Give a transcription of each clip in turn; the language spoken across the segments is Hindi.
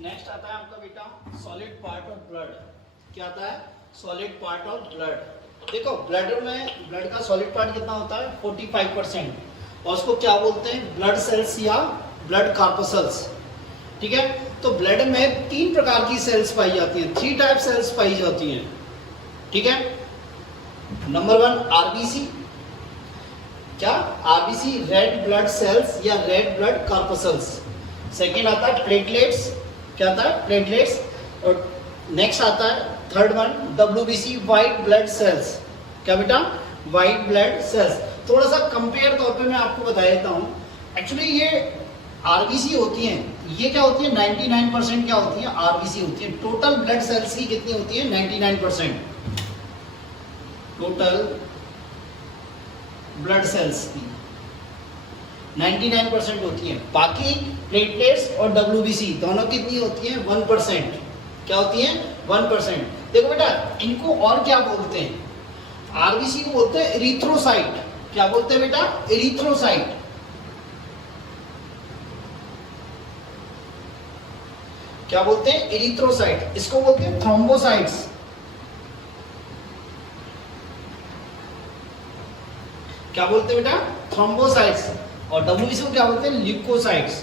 नेक्स्ट आता है आपका बेटा सॉलिड पार्ट ऑफ ब्लड। क्या आता है? Solid part of blood. देखो ब्लड में ब्लड का सॉलिड पार्ट कितना होता है? 45%। और उसको क्या बोलते हैं? ब्लड सेल्स या ब्लड कार्पसल्स। ठीक है, तो ब्लड में 3 प्रकार की सेल्स पाई जाती हैं, 3 टाइप सेल्स पाई जाती हैं। ठीक है, नंबर 1 आरबीसी। क्या? आरबीसी रेड ब्लड सेल्स या रेड ब्लड कार्पसल्स। सेकेंड आता है प्लेटलेट्स। क्या आता है? प्लेटलेट्स। और नेक्स्ट आता है third one WBC white blood cells. क्या बेटा? White blood cells. थोड़ा सा कंपेयर तौर पे मैं आपको बता देता हूँ। एक्चुअली ये आरबीसी होती हैं, ये क्या होती है? 99% क्या होती है? आरबीसी होती है। टोटल ब्लड सेल्स की कितनी होती है? 99%। टोटल ब्लड सेल्स की 99% होती है। बाकी प्लेटलेट्स और डब्ल्यूबीसी दोनों कितनी होती है? 1%। क्या होती है? 1%। देखो बेटा, इनको और क्या बोलते हैं? आरबीसी को बोलते हैं एरिथ्रोसाइट। क्या बोलते हैं बेटा? एरिथ्रोसाइट। क्या बोलते हैं? एरिथ्रोसाइट। इसको बोलते हैं थ्रोम्बोसाइट्स। क्या बोलते हैं बेटा? थ्रोम्बोसाइट्स। और डब्ल्यूबीसी को क्या बोलते हैं? ल्यूकोसाइट्स।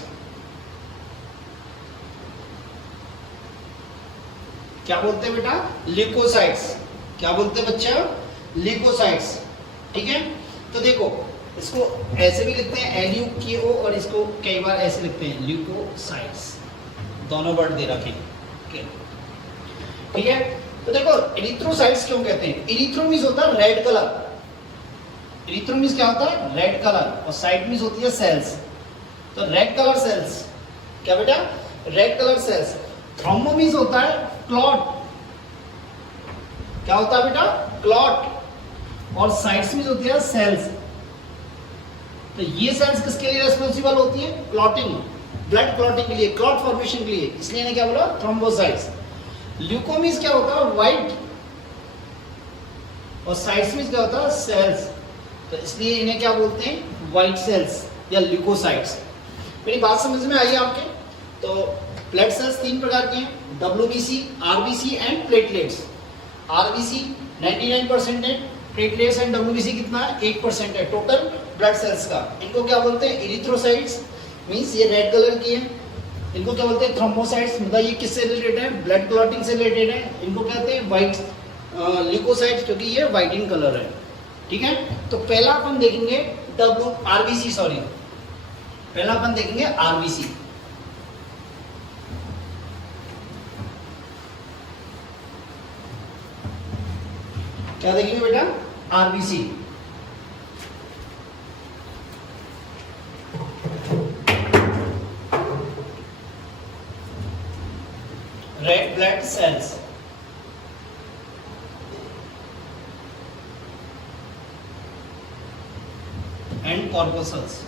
क्या बोलते हैं बेटा? ल्यूकोसाइट्स। क्या बोलते हैं बच्चा? ल्यूकोसाइट्स। ठीक है, तो देखो इसको ऐसे भी लिखते हैं LUKO और इसको कई बार ऐसे लिखते हैं ल्यूकोसाइट्स। दोनों वर्ड दे रखे हैं। ठीक है, तो देखो एरिथ्रोसाइट्स क्यों कहते हैं? एरिथ्रो मींस होता है रेड कलर। एरिथ्रो मींस क्या होता है? Red colour. और साइट मींस होती है सेल्स। तो रेड कलर सेल्स। क्या बेटा? Red colour cells. Thrombo means होता है क्लॉट। क्या होता है बेटा? क्लॉट। और साइट्स मींस होती है सेल्स। तो ये सेल्स किसके लिए रिस्पांसिबल होती है? क्लॉटिंग, ब्लड क्लॉटिंग के लिए, क्लॉट फॉर्मेशन के लिए। इसलिए ने क्या बोला? थ्रोम्बोसाइट्स। ल्यूकोमीज क्या होता है? व्हाइट। और साइट्स में क्या होता है? सेल्स। तो इसलिए इन्हें क्या बोलते हैं? व्हाइट सेल्स या ल्यूकोसाइट्स। मेरी बात समझ में आई आपके? तो ब्लड सेल्स 3 प्रकार के हैं, WBC, RBC and platelets. RBC 99% है, प्लेटलेट्स एंड डब्ल्यूबीसी कितना है? 1% है टोटल ब्लड सेल्स का। इनको क्या बोलते हैं? एरिथ्रोसाइट्स। मींस ये रेड कलर की है। इनको क्या बोलते हैं? थ्रोम्बोसाइट्स। मतलब ये किससे रिलेटेड है? ब्लड क्लॉटिंग से रिलेटेड है। इनको कहते हैं व्हाइट ल्यूकोसाइट्स, क्योंकि ये व्हाइट इन कलर है। ठीक है, तो पहला अपन देखेंगे आरबीसी। सॉरी, पहला अपन देखेंगे आरबीसी। क्या देखेंगे बेटा? RBC. Red blood cells. And corpuscles.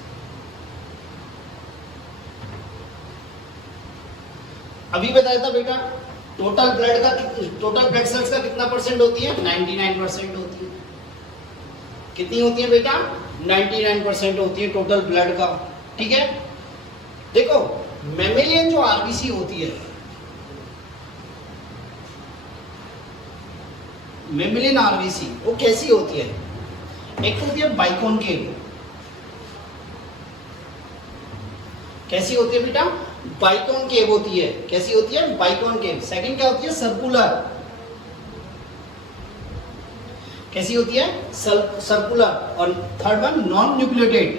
अभी बताया था बेटा टोटल ब्लड सेल्स का कितना परसेंट होती है? 99% होती है। कितनी होती है बेटा? 99% होती है टोटल ब्लड का। ठीक है, देखो मेमेलियन जो आरबीसी होती है, मेमेलियन आरबीसी वो कैसी होती है? एक तो होती है बाइकॉनकेव। कैसी होती है बेटा? बाइकॉनकेव होती है। कैसी होती है? बाइकॉनकेव। सेकंड क्या होती है? सर्कुलर। कैसी होती है? सर्कुलर। और थर्ड वन नॉन न्यूक्लियोटेड।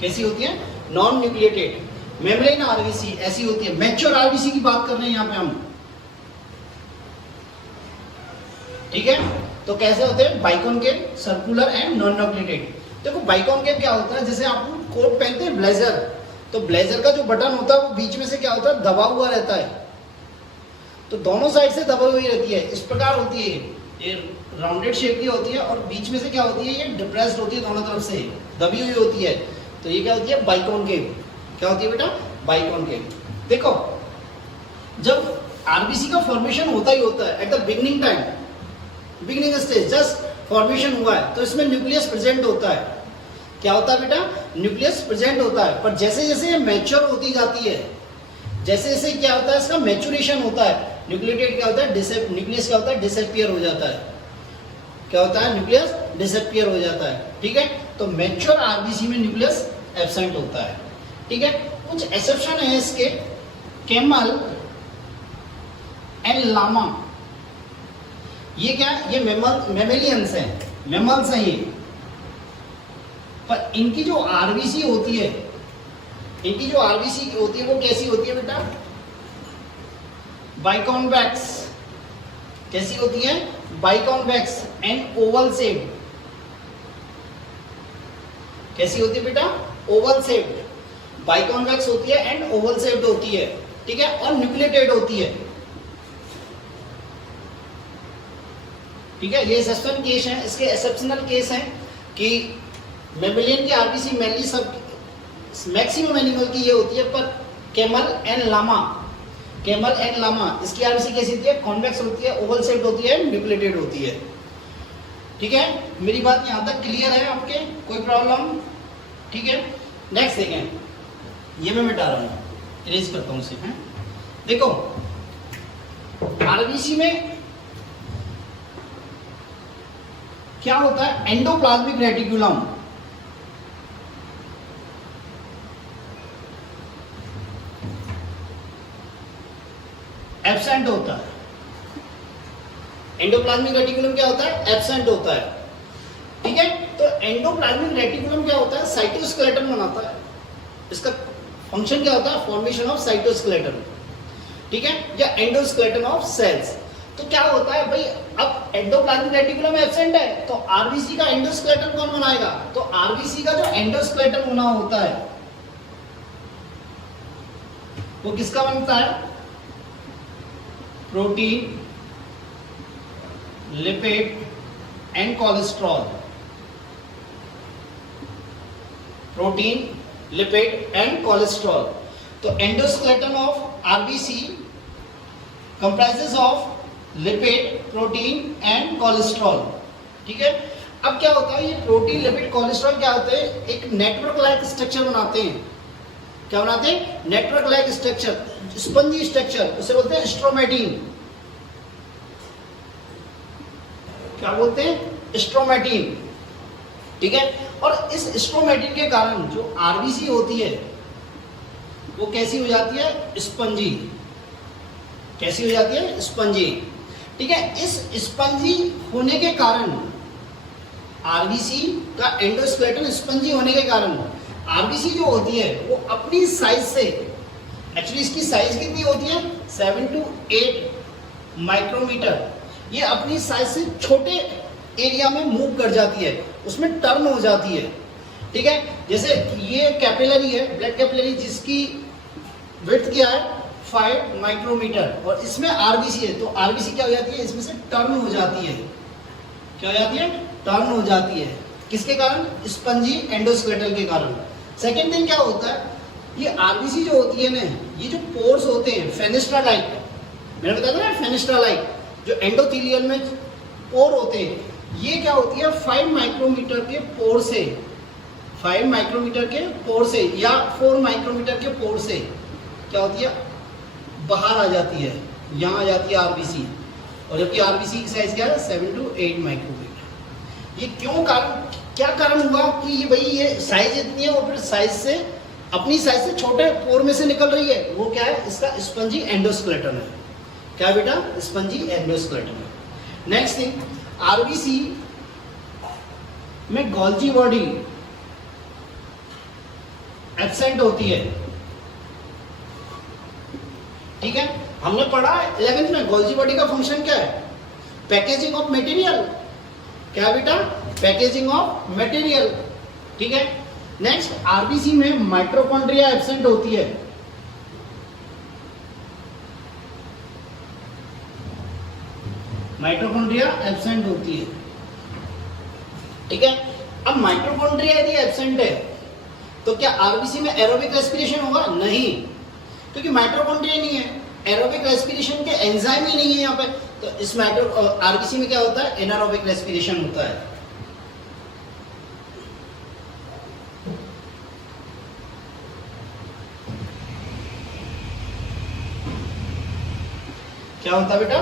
कैसी होती है? Non nucleated. मेम्ब्रेन आरबीसी ऐसी होती है। मैच्योर आरबीसी की बात कर रहे हैं यहां पे हम। ठीक है, तो कैसे होते हैं? Biconcave, circular and non nucleated. देखो बाइकॉनकेव क्या होता है? जैसे आप कोट पहनते हैं ब्लेजर, तो ब्लेजर का जो बटन होता है वो बीच में से क्या होता है? दबा हुआ रहता है। तो दोनों साइड से दबी हुई रहती है। इस प्रकार होती है, ये राउंडेड शेप की होती है और बीच में से क्या होती है? ये डिप्रेस्ड होती है, दोनों तरफ से दबी हुई होती है। तो ये क्या होती है? बाइकॉनकेव। क्या होती है बेटा? बाइकॉनकेव। देखो जब आरबीसी का फॉर्मेशन होता ही होता है at the beginning time, beginning stage, just formation हुआ है, तो इसमें न्यूक्लियस प्रेजेंट होता है। क्या होता है बेटा, न्यूक्लियस प्रेजेंट होता है, पर जैसे जैसे ये मैच्योर होती जाती है, जैसे जैसे क्या होता है इसका मैच्योरेशन होता है, न्यूक्लियोटाइड क्या होता है, न्यूक्लियस क्या होता है, डिसअपियर हो जाता है। क्या होता है, न्यूक्लियस डिसअपियर हो जाता है। ठीक है, तो मैच्योर आरबीसी में न्यूक्लियस एब्सेंट होता है। ठीक है, कुछ एक्सेप्शन है इसके, कैमल एंड लामा, ये क्या, ये मेमेलियंस हैं, मेमल्स हैं ये, पर इनकी जो आरबीसी होती है, इनकी जो आरबीसी होती है वो कैसी होती है बेटा, बाइकॉन्वेक्स। कैसी होती है, बाइकॉन्वेक्स एंड ओवल शेप। कैसी होती है बेटा, ओवल शेप्ड, बाइकॉन्वेक्स होती है एंड ओवल शेप्ड होती है। ठीक है, और न्यूक्लियोटाइड होती है। ठीक है, ये एक्सेप्शनल केस है, इसके एक्सेप्शनल केस हैं कि मेमेलियन की आरबीसी मेनली सब मैक्सिमम एनिमल की ये होती है, पर camel and llama, camel and llama इसकी आरबीसी कैसी होती है, कॉन्वेक्स होती है, ओवल शेप्ड होती है, न्यूक्लियोटाइड होती है। ठीक है, मेरी बात यहां तक क्लियर है आपके, कोई प्रॉब्लम? ठीक है, नेक्स्ट देखें, ये मैं मिटा रहा हूं, इरेज करता हूं इसे। देखो आरबीसी में क्या होता है, एंडोप्लाज्मिक रेटिकुलम, एब्सेंट होता है। एंडोप्लाज्मिक रेटिकुलम क्या होता है, एब्सेंट होता है। ठीक है, तो एंडोप्लाज्मिक रेटिकुलम क्या होता है, साइटोस्केलेटन बनाता है। इसका फंक्शन क्या होता है, फॉर्मेशन ऑफ साइटोस्केलेटन। ठीक है, या एंडोस्केलेटन ऑफ सेल्स। तो क्या होता है भाई, अब एंडोप्लाज्मिक रेटिकुलम एब्सेंट है, तो आरबीसी का एंडोस्केलेटन कौन बनाएगा, तो आरबीसी का जो एंडोस्केलेटन बना होता है वो किसका बनता है, protein, lipid and cholesterol. Protein, lipid and cholesterol. तो endoskeleton of RBC comprises of lipid, protein and cholesterol. ठीक है, अब क्या होता है, ये प्रोटीन, लिपिड, कोलेस्ट्रॉल क्या होते हैं, एक नेटवर्क लाइक स्ट्रक्चर बनाते हैं। क्या बनाते हैं, network like structure, spongy structure, उसे बोलते हैं स्ट्रोमेटिन। क्या बोलते हैं, स्ट्रोमेटिन। ठीक है, और इस स्ट्रोमेटिन के कारण जो आरबीसी होती है वो कैसी हो जाती है, स्पंजी। कैसी हो जाती है, स्पंजी। ठीक है, इस स्पंजी होने के कारण आरबीसी का एंडोस्केलेटन स्पंजी होने के कारण आरबीसी जो होती है वो अपनी साइज से, एक्चुअली इसकी साइज कितनी होती है, 7 to 8 माइक्रोमीटर, ये अपनी साइज से छोटे एरिया में मूव कर जाती है, उसमें टर्न हो जाती है। ठीक है, जैसे ये कैपिलरी है, ब्लड कैपिलरी, जिसकी विड्थ क्या है 5 माइक्रोमीटर, और इसमें आरबीसी है, तो आरबीसी क्या हो जाती है, इसमें से टर्न हो जाती है। क्या हो जाती है, टर्न हो जाती है। किसके कारण, स्पंजी एंडोस्केलेटल के कारण। सेकेंड थिंग क्या होता है, ये आरबीसी जो होती है ना, ये जो पोर्स होते हैं फेनेस्ट्रा लाइक, मैंने बताया था ना फेनेस्ट्रा लाइक, जो एंडोथेलियल में पोर होते हैं, ये क्या होती है 5 माइक्रोमीटर के पोर से, 5 माइक्रोमीटर के पोर से या 4 माइक्रोमीटर के पोर से क्या होती है, बाहर आ जाती है, यहाँ आ जाती है आरबीसी। और जबकि आरबीसी की साइज क्या है, 7 to 8 माइक्रोमीटर। ये क्यों कारण, क्या कारण हुआ कि ये भाई ये साइज इतनी है, और फिर साइज से, अपनी साइज से छोटे पोर में से निकल रही है, वो क्या है, इसका स्पंजी एंडोस्केलेटन है। क्या बेटा, स्पंजी एंडोस्केलेटन है। नेक्स्ट थिंग, आरबीसी में गोल्जी बॉडी एब्सेंट होती है। ठीक है, हमने पढ़ा 11th में गोल्जी बॉडी का फंक्शन क्या है, पैकेजिंग ऑफ मटेरियल। क्या बेटा, पैकेजिंग ऑफ मटेरियल। ठीक है, नेक्स्ट आरबीसी में माइटोकॉन्ड्रिया एब्सेंट होती है। माइटोकॉन्ड्रिया एब्सेंट होती है। ठीक है, अब माइटोकॉन्ड्रिया यदि एब्सेंट है तो क्या आरबीसी में एरोबिक रेस्पिरेशन होगा, नहीं, क्योंकि माइटोकॉन्ड्रिया नहीं है, एरोबिक रेस्पिरेशन के एंजाइम ही नहीं है यहाँ पे। तो इस आरबीसी में क्या होता है, एनारोबिक रेस्पिरेशन होता है। क्या होता है बेटा?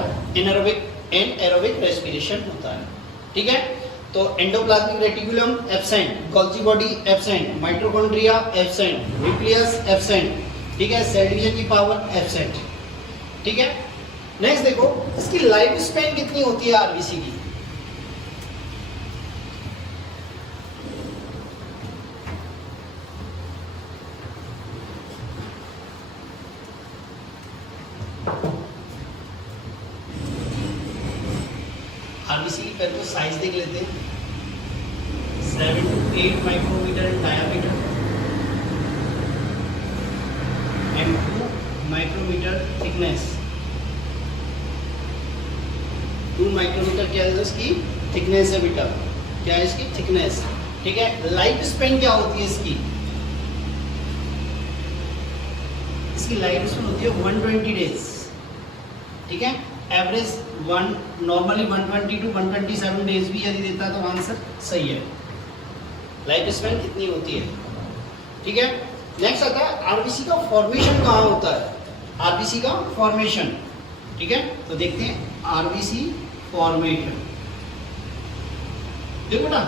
एनारोबिक रेस्पिरेशन होता है। ठीक है, तो endoplasmic reticulum absent, Golgi body absent, mitochondria absent, nucleus absent. ठीक है, सेल डिवीजन की पावर एब्सेंट। ठीक है, नेक्स्ट देखो इसकी लाइफ स्पैन कितनी होती है आरबीसी की। आरबीसी की पहले तो साइज देख लेते हैं। 7 to 8 micrometre in diameter and 2 micrometre thickness. 2 micrometre क्या है इसकी थिकनेस है बेटा, क्या है इसकी थिकनेस। ठीक है, लाइफ स्पेन क्या होती है इसकी? इसकी लाइफ स्पेन होती है 120 डेज। ठीक है, एवरेज नॉर्मली 120 टू 127 डेज भी यदि देता है तो आंसर सही है। लाइफ स्पेन कितनी होती है? ठीक है, नेक्स्ट आता है आरबीसी का फॉर्मेशन कहाँ होता है? आरबीसी का फॉर्मेशन। ठीक है, तो देखते हैं आरबीसी फॉर्मेशन। देखो बेटा,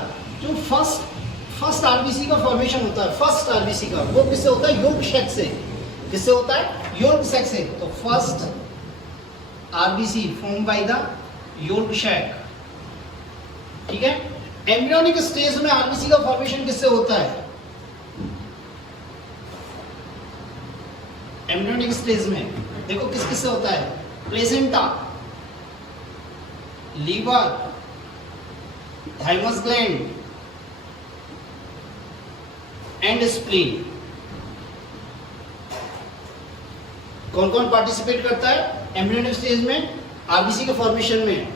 जो फर्स्ट आरबीसी का फॉर्मेशन होता है, फर्स्ट आरबीसी का, वो किससे होता है? योल्क सैक से। किससे होता है? योल्क सैक से। तो first RBC form by the yolk sac. ठीक है, एम्ब्रियोनिक स्टेज में आरबीसी का फॉर्मेशन किससे होता है? एम्ब्रियोनिक स्टेज में देखो किस किससे होता है? Placenta, liver, thymus gland and spleen. कौन कौन पार्टिसिपेट करता है एम्ब्रियोनिक स्टेज में आरबीसी के फॉर्मेशन में?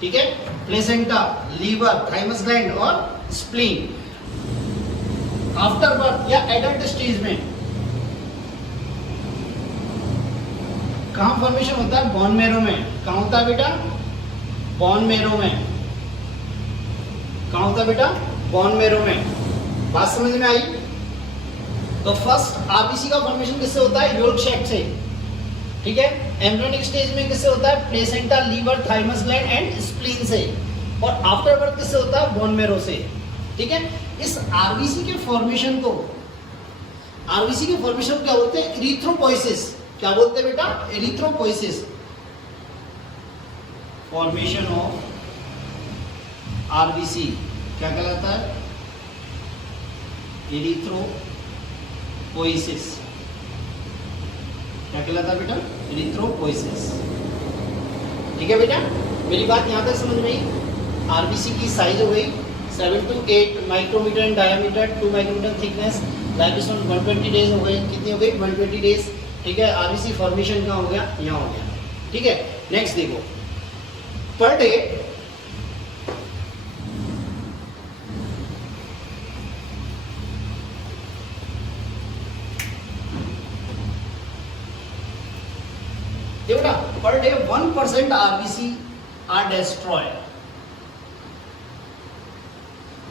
ठीक है, प्लेसेंटा, लीवर, थाइमस ग्लैंड और स्प्लीन। आफ्टर बर्थ या एडल्ट स्टेज में कहां फॉर्मेशन होता है? बोन मैरो में। कहां होता है बेटा? बोन मैरो में। कहां होता है बेटा? बोन मैरो में। बात समझ में आई? तो फर्स्ट आरबीसी का फॉर्मेशन किससे होता है? योल्क सैक से। ठीक है, एम्ब्रियोनिक स्टेज में किससे होता है? Placenta, liver, thymus gland and spleen से। और आफ्टर बर्थ किससे होता है? बोन मैरो से। ठीक है, इस आरबीसी के फॉर्मेशन को क्या बोलते हैं? इरिथ्रोपोइसिस। क्या बोलते हैं बेटा? इरिथ्रोपोइसिस। फॉर्मेशन ऑफ आरबीसी क्या कहलाता है? इरिथ्रोपोइसिस। क्या कहलाता है बेटा? इरिथ्रोपोइसिस। ठीक है बेटा, मेरी बात यहां तक समझ में आई? आरबीसी की साइज हो गई 7 to 8 micrometre in diameter, 2 micrometre thickness, life span 120 days हो गई। कितनी हो गई? 120 डेज। ठीक है, आरबीसी फॉर्मेशन कहाँ हो गया? यहाँ हो गया। ठीक है, नेक्स्ट देखो, पर डे देखो ना, per day 1% RBC are destroyed.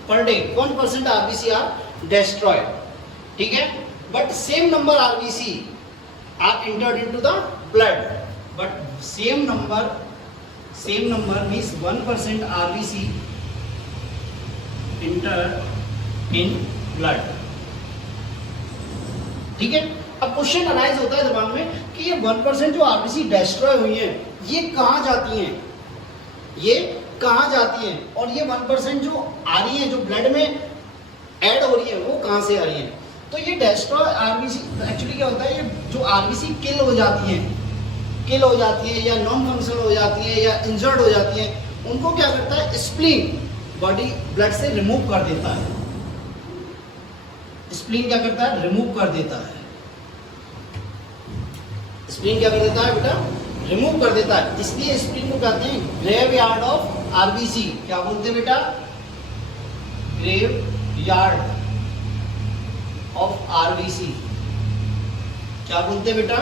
Per day 1% RBC are destroyed. ठीक है, but same number RBC are entered into the blood, but same number means 1% RBC entered in blood. ठीक है, अब क्वेश्चन अराइज होता है दिमाग में कि ये 1% जो आरबीसी डिस्ट्रॉय हुई है ये कहाँ जाती हैं? ये कहाँ जाती हैं? और ये 1% जो आ रही है, जो ब्लड में ऐड हो रही है, वो कहाँ से आ रही है? तो ये डिस्ट्रॉय आरबीसी एक्चुअली क्या होता है? ये जो आरबीसी किल हो जाती है या नॉन फंक्शनल हो जाती है या इंजर्ड हो जाती है, उनको क्या करता है? स्प्लीन बॉडी ब्लड से रिमूव कर देता है। स्प्लीन क्या करता है? रिमूव कर देता है। स्प्लीन क्या कर देता है बेटा? रिमूव कर देता है। इसलिए स्प्लीन को कहते हैं ग्रेवयार्ड ऑफ आरबीसी। क्या बोलते हैं बेटा? Graveyard of RBC. क्या बोलते हैं बेटा?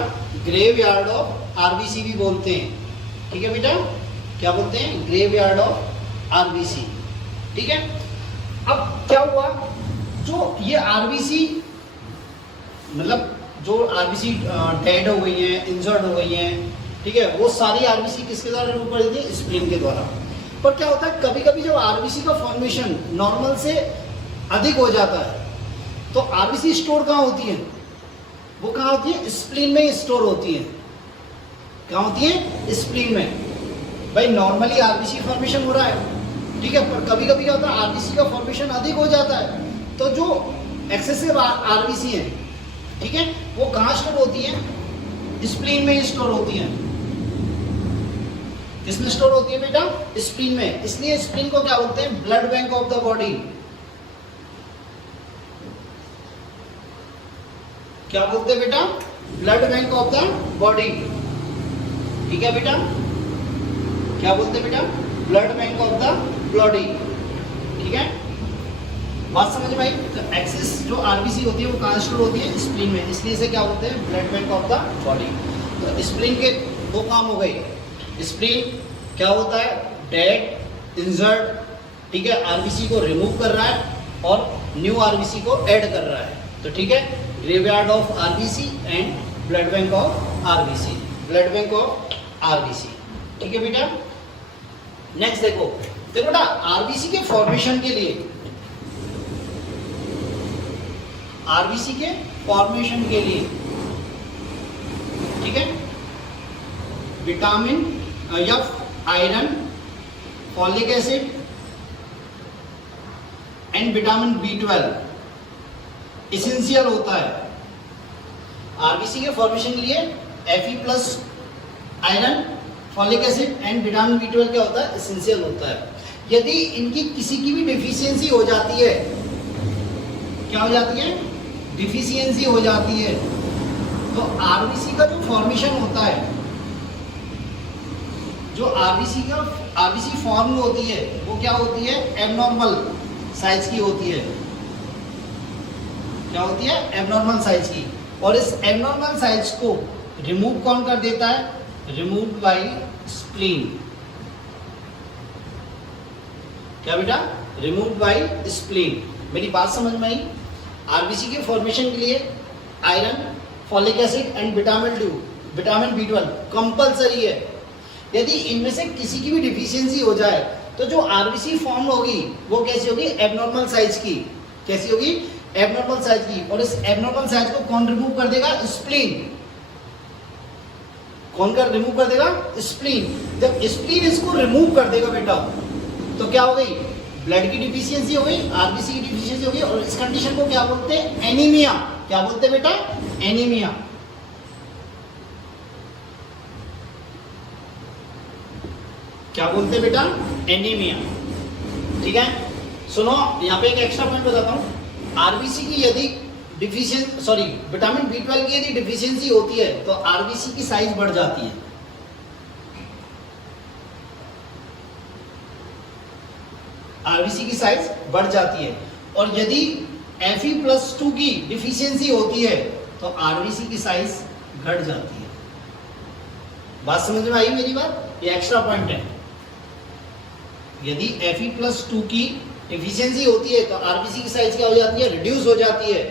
ग्रेवयार्ड ऑफ आरबीसी भी बोलते हैं। ठीक है बेटा, क्या बोलते हैं? Graveyard of RBC. ठीक है, अब क्या हुआ? जो ये आरबीसी मतलब जो आरबीसी डेड हो गई है, इंजर्ड हो गई है, ठीक है, वो सारी आरबीसी किसके द्वारा रिमूव कर देती है, स्प्लीन के द्वारा। पर क्या होता है, कभी कभी जब आरबीसी का फॉर्मेशन नॉर्मल से अधिक हो जाता है तो आरबीसी स्टोर कहाँ होती है, वो कहाँ होती है, स्प्लीन में स्टोर होती है। कहाँ होती है, स्प्लीन में। भाई नॉर्मली आरबीसी फॉर्मेशन हो रहा है, ठीक है, पर कभी कभी क्या होता है, आरबीसी का फॉर्मेशन अधिक हो जाता है तो जो एक्सेसिव आरबीसी है, ठीक है, वो कहाँ स्टोर होती है, स्प्लीन में स्टोर होती है। किसमें स्टोर होती है बेटा, स्प्लीन में। इसलिए स्प्लीन को क्या बोलते हैं, blood bank of the body. क्या बोलते हैं बेटा, blood bank of the body. ठीक है बेटा, क्या बोलते हैं बेटा, blood bank of the body. ठीक है, बात समझ में आई। तो एक्सेस जो आरबीसी होती है वो कहाँ स्टोर होती है, स्प्लीन में। इसलिए इसे क्या बोलते हैं, blood bank of the body. तो स्प्लीन के दो काम हो गए। स्प्लीन क्या होता है, डेड इंजर्ड, ठीक है, आरबीसी को रिमूव कर रहा है और न्यू आरबीसी को ऐड कर रहा है। तो ठीक है, graveyard of RBC and blood bank of RBC, blood bank of RBC. ठीक है बेटा, नेक्स्ट देखो बेटा, आरबीसी के फॉर्मेशन के लिए, आरबीसी के फॉर्मेशन के लिए, ठीक है, विटामिन या iron, folic acid and vitamin B12 essential होता है। आरबीसी के फॉर्मेशन के लिए Fe+ iron, folic acid and vitamin B12 क्या होता है, इसेंशियल होता है। यदि इनकी किसी की भी डिफिशियंसी हो जाती है, क्या हो जाती है, डिफिशियंसी हो जाती है, तो आरबीसी का जो फॉर्मेशन होता है, जो आरबीसी फॉर्म होती है वो क्या होती है, एबनॉर्मल साइज की होती है। क्या होती है, एबनॉर्मल साइज की। और इस एबनॉर्मल साइज को रिमूव कौन कर देता है, रिमूव बाय स्प्लीन। क्या बेटा, रिमूव बाय स्प्लीन। मेरी बात समझ में आई। आरबीसी के फॉर्मेशन के लिए iron, folic acid and vitamin B12 compulsory है। यदि इनमें से किसी की भी डिफिशियंसी हो जाए तो जो आरबीसी फॉर्म होगी वो कैसी होगी, एबनॉर्मल साइज की। कैसी होगी, एबनॉर्मल साइज की। और इस एबनॉर्मल साइज को कौन रिमूव कर देगा, स्प्लीन। कौन कर रिमूव कर देगा, स्प्लीन। जब स्प्लीन इसको रिमूव कर देगा बेटा तो क्या हो गई, ब्लड की डिफिशियंसी हो गई, आरबीसी की डिफिशियंसी हो गई। और इस कंडीशन को क्या बोलते हैं, एनीमिया। क्या बोलते हैं बेटा, एनीमिया। क्या बोलते हैं बेटा, एनीमिया। ठीक है, सुनो यहाँ पे एक एक्स्ट्रा पॉइंट बताता हूँ। आरबीसी की यदि विटामिन B12 की यदि डिफिशियंसी होती है तो आरबीसी की साइज बढ़ जाती है। आरबीसी की साइज बढ़ जाती है। और यदि Fe+2 की डिफिशियंसी होती है तो आरबीसी की साइज घट जाती है। बात समझ में आई मेरी बात, ये एक्स्ट्रा पॉइंट है। यदि Fe+2 की डिफिशियंसी होती है तो आरबीसी की साइज क्या हो जाती है, रिड्यूस हो जाती है।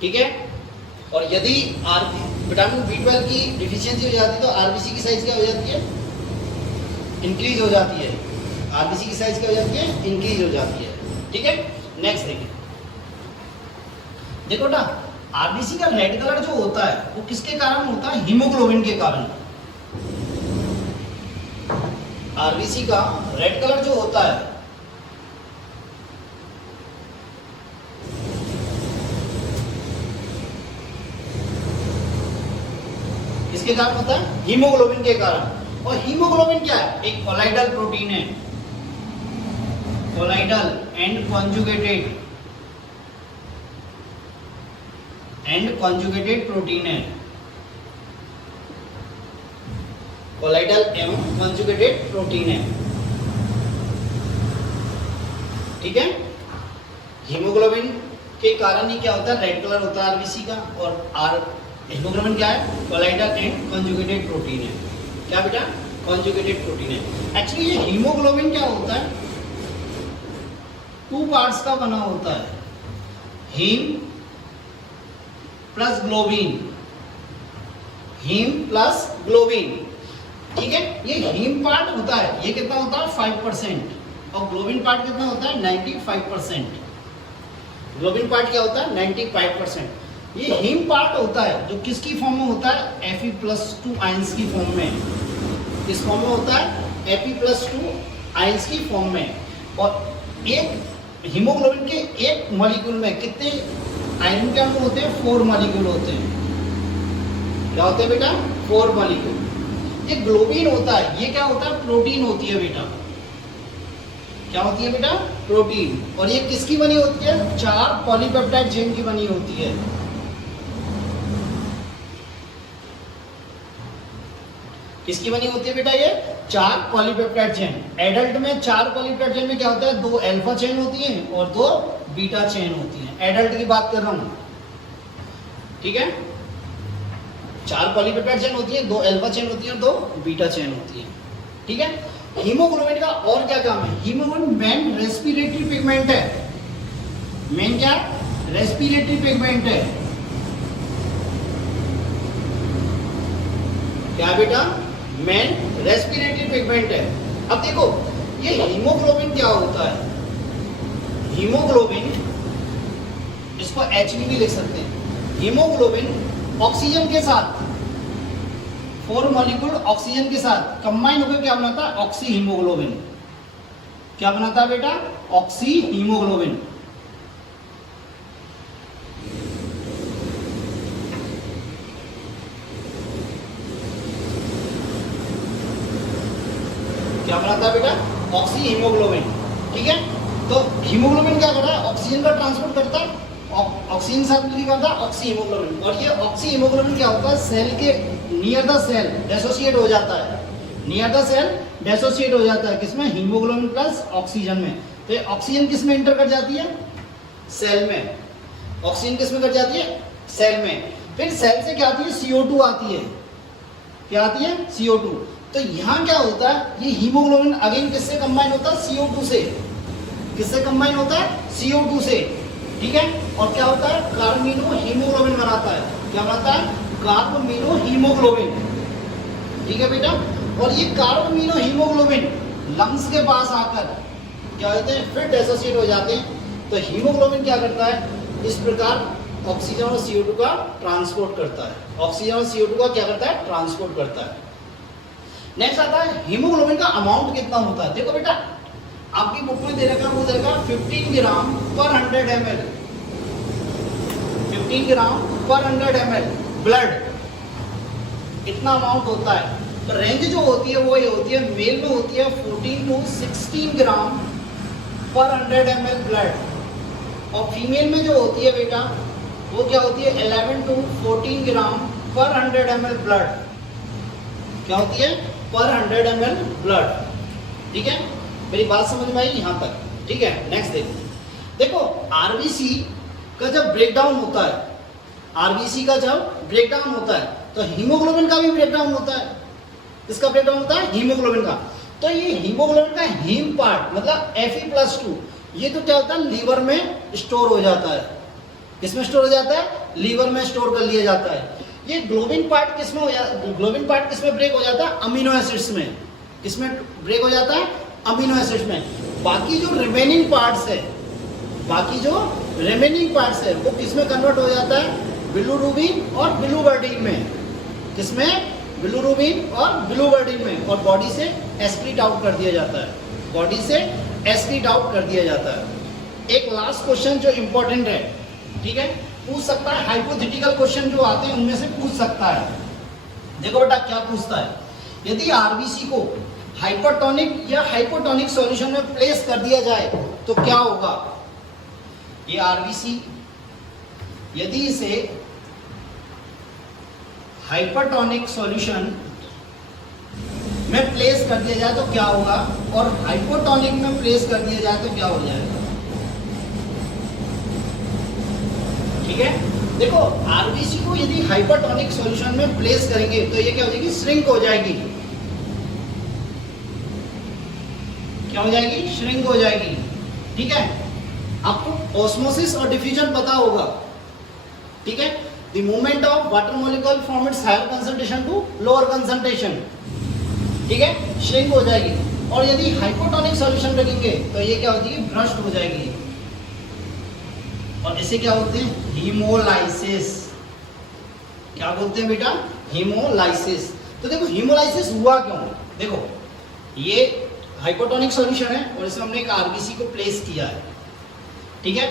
ठीक है, और यदि विटामिन B12 की डिफिशियंसी हो जाती है तो आरबीसी की साइज क्या हो जाती है, इंक्रीज हो जाती है। आरबीसी की साइज क्या हो जाती है, इंक्रीज हो जाती है। ठीक है, नेक्स्ट देखो ना, आरबीसी का रेड कलर जो होता है वो किसके कारण होता है, हीमोग्लोबिन के कारण। आरबीसी का रेड कलर जो होता है किसके कारण होता है, हीमोग्लोबिन के कारण। और हीमोग्लोबिन क्या है, एक कोलाइडल प्रोटीन है। कोलाइडल एंड कॉन्जुगेटेड प्रोटीन है। कोलाइडल एवं कॉन्जुगेटेड प्रोटीन है। ठीक है, हीमोग्लोबिन के कारण ही क्या होता है, रेड कलर होता है आरबीसी का। और हीमोग्लोबिन क्या है, कोलाइडल एंड कॉन्जुगेटेड प्रोटीन है। क्या बेटा, कॉन्जुगेटेड प्रोटीन है। एक्चुअली ये हीमोग्लोबिन क्या होता है, 2 पार्ट्स का बना होता है, haem plus globin. Haem plus globin. ठीक है, ये हीम पार्ट होता है, ये कितना होता है 5%, और ग्लोबिन पार्ट कितना होता है 95%। ग्लोबिन पार्ट क्या होता है 95%। ये हीम पार्ट होता है जो किसकी फॉर्म में होता है Fe+2 आयंस की फॉर्म में। किस फॉर्म में होता है Fe+2 आयंस की फॉर्म में। और एक हीमोग्लोबिन के एक मॉलिक्यूल में कितने आयरन के अणु होते हैं 4 मॉलिक्यूल होते हैं। क्या होते हैं बेटा 4 मॉलिक्यूल। ये ग्लोबिन होता है, ये क्या होता है प्रोटीन होती है बेटा। क्या होती है बेटा प्रोटीन। और ये किसकी बनी होती है 4 पॉलीपेप्टाइड चेन की बनी होती है। किसकी बनी होती है बेटा ये 4 पॉलीपेप्टाइड चेन। एडल्ट में 4 पॉलीपेप्टाइड चेन में क्या होता है 2 अल्फा चेन होती है और 2 बीटा चेन होती है। एडल्ट की बात कर रहा हूं, ठीक है। 4 पॉलीपेप्टाइड चेन होती है, 2 अल्फा चेन होती है और 2 बीटा चेन होती है, ठीक है। हीमोग्लोबिन का और क्या काम है, हीमोग्लोबिन मेन रेस्पिरेटरी पिगमेंट है। मेन क्या रेस्पिरेटरी पिगमेंट है। क्या बेटा मेन रेस्पिरेटरी पिगमेंट है। अब देखो ये हीमोग्लोबिन क्या होता है, हीमोग्लोबिन इसको HB भी लिख सकते हैं। हीमोग्लोबिन ऑक्सीजन के साथ 4 मॉलिक्यूल ऑक्सीजन के साथ कंबाइन होकर क्या बनाता है ऑक्सी हीमोग्लोबिन। क्या बनाता है बेटा ऑक्सी हीमोग्लोबिन। क्या बनाता है बेटा ऑक्सी हीमोग्लोबिन, ठीक है। तो हीमोग्लोबिन क्या कर रहा है ऑक्सीजन का ट्रांसपोर्ट करता है, ऑक्सीजन साथ में करता है ऑक्सी हीमोग्लोबिन। और ये ऑक्सी हीमोग्लोबिन क्या होता है सेल के नियर द सेल डेसोसिएट हो जाता है। नियर द सेल डेसोसिएट हो जाता है किसमें हीमोग्लोबिन प्लस ऑक्सीजन में। तो ये ऑक्सीजन किस में एंटर कर जाती है सेल में। ऑक्सीजन किस में कर जाती है सेल में। फिर सेल से क्या आती है CO2 आती है। क्या आती है CO2। तो यहाँ क्या होता है ये हीमोग्लोबिन अगेन किससे कंबाइन होता है CO2 से। किससे कंबाइन होता है CO2 से, ठीक है। और क्या होता है कार्बोमिनो हीमोग्लोबिन बनाता है। क्या बनाता है कार्बोमिनो हीमोग्लोबिन, ठीक है बेटा। और ये कार्बोमिनो हीमोग्लोबिन लंग्स के पास आकर क्या होते हैं फिर डेसोसिएट हो जाते हैं। तो हीमोग्लोबिन क्या करता है इस प्रकार ऑक्सीजन और CO2 का ट्रांसपोर्ट करता है। ऑक्सीजन और CO2 का क्या करता है ट्रांसपोर्ट करता है। नेक्स्ट आता है हीमोग्लोबिन का अमाउंट कितना होता है। देखो बेटा आपकी बुक में दे रखा वो देगा 15 ग्राम पर 100 ml। 15 ग्राम पर 100 ml ब्लड इतना अमाउंट होता है। तो रेंज जो होती है वो ये होती है मेल में होती है 14 to 16 ग्राम पर 100 ml ब्लड। और फीमेल में जो होती है बेटा वो क्या होती है 11 to 14 ग्राम पर 100 ml ब्लड। क्या होती है पर 100 ml ब्लड, ठीक है। मेरी बात समझ में आई यहां तक, ठीक है। नेक्स्ट देखो आरबीसी का जब ब्रेकडाउन होता है, आरबीसी का जब ब्रेकडाउन होता है तो हीमोग्लोबिन का भी ब्रेकडाउन होता है। इसका ब्रेकडाउन होता है हीमोग्लोबिन का। तो ये हीमोग्लोबिन का हीम पार्ट मतलब Fe+2 ये तो क्या होता है लीवर में स्टोर हो जाता है। किसमें स्टोर हो जाता है लीवर में स्टोर कर लिया जाता है। ये ग्लोबिन पार्ट किसमें हो जाता है ग्लोबिन पार्ट किसमें ब्रेक हो जाता है अमीनो एसिड्स में। किसमें ब्रेक हो जाता है अमीनो एसिड्स में। बाकी जो रिमेनिंग पार्ट्स है वो किसमें कन्वर्ट हो जाता है बिलिरुबिन और बिलिवर्डिन में। किसमें बिलिरुबिन और बिलिवर्डिन में। और बॉडी से एक्सक्रीट आउट कर दिया जाता है। बॉडी से एक्सक्रीट आउट कर दिया जाता है। एक लास्ट क्वेश्चन जो इंपॉर्टेंट है, ठीक है, पूछ सकता है हाइपोथेटिकल क्वेश्चन जो आते हैं उनमें से पूछ सकता है। देखो बेटा क्या पूछता है, यदि आरबीसी को हाइपरटोनिक या हाइपोटोनिक सॉल्यूशन में प्लेस कर दिया जाए तो क्या होगा। ये आरबीसी यदि इसे हाइपरटोनिक सॉल्यूशन में प्लेस कर दिया जाए तो क्या होगा और हाइपोटोनिक में प्लेस कर दिया जाए तो क्या हो जाएगा, ठीक है। देखो आरबीसी को यदि हाइपरटोनिक सॉल्यूशन में प्लेस करेंगे तो ये क्या हो जाएगी श्रिंक हो जाएगी। क्या हो जाएगी श्रिंक हो जाएगी, ठीक है। आपको ऑस्मोसिस और डिफ्यूजन पता होगा, ठीक है। The movement of water molecule from its higher concentration to lower concentration. ठीक है, श्रिंक हो जाएगी। और यदि हाइपोटोनिक सॉल्यूशन रखेंगे तो ये क्या हो जाएगी, ब्रस्ट हो जाएगी। और इसे क्या बोलते हैं, हीमोलाइसिस। क्या बोलते हैं बेटा, हीमोलाइसिस। तो देखो हीमोलाइसिस हुआ क्यों, देखो ये हाइपोटोनिक सॉल्यूशन है और इसमें हमने एक आरबीसी को प्लेस किया है, ठीक है,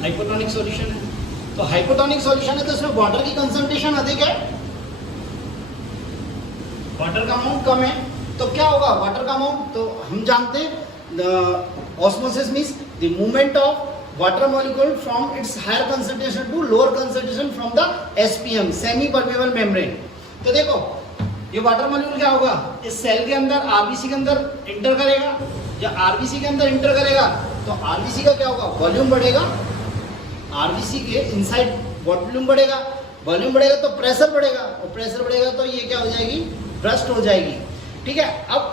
हाइपोटोनिक सॉल्यूशन है। तो हाइपोटोनिक सॉल्यूशन है तो इसमें वाटर की कंसंट्रेशन अधिक है, वाटर का अमाउंट कम है, तो क्या होगा वाटर का अमाउंट, तो हम जानते हैं osmosis means the movement of water molecule from its higher concentration to lower concentration from the SPM, semi permeable membrane. तो देखो ये वाटर मॉलिक्यूल क्या होगा, इस सेल के अंदर आरबीसी के अंदर इंटर करेगा, या आरबीसी के अंदर इंटर करेगा तो आरबीसी का क्या होगा, वॉल्यूम बढ़ेगा, आरबीसी के इनसाइड वॉल्यूम बढ़ेगा, वॉल्यूम बढ़ेगा तो प्रेशर बढ़ेगा, और प्रेशर बढ़ेगा तो ये क्या हो जाएगी, ब्रस्ट हो जाएगी, ठीक है। अब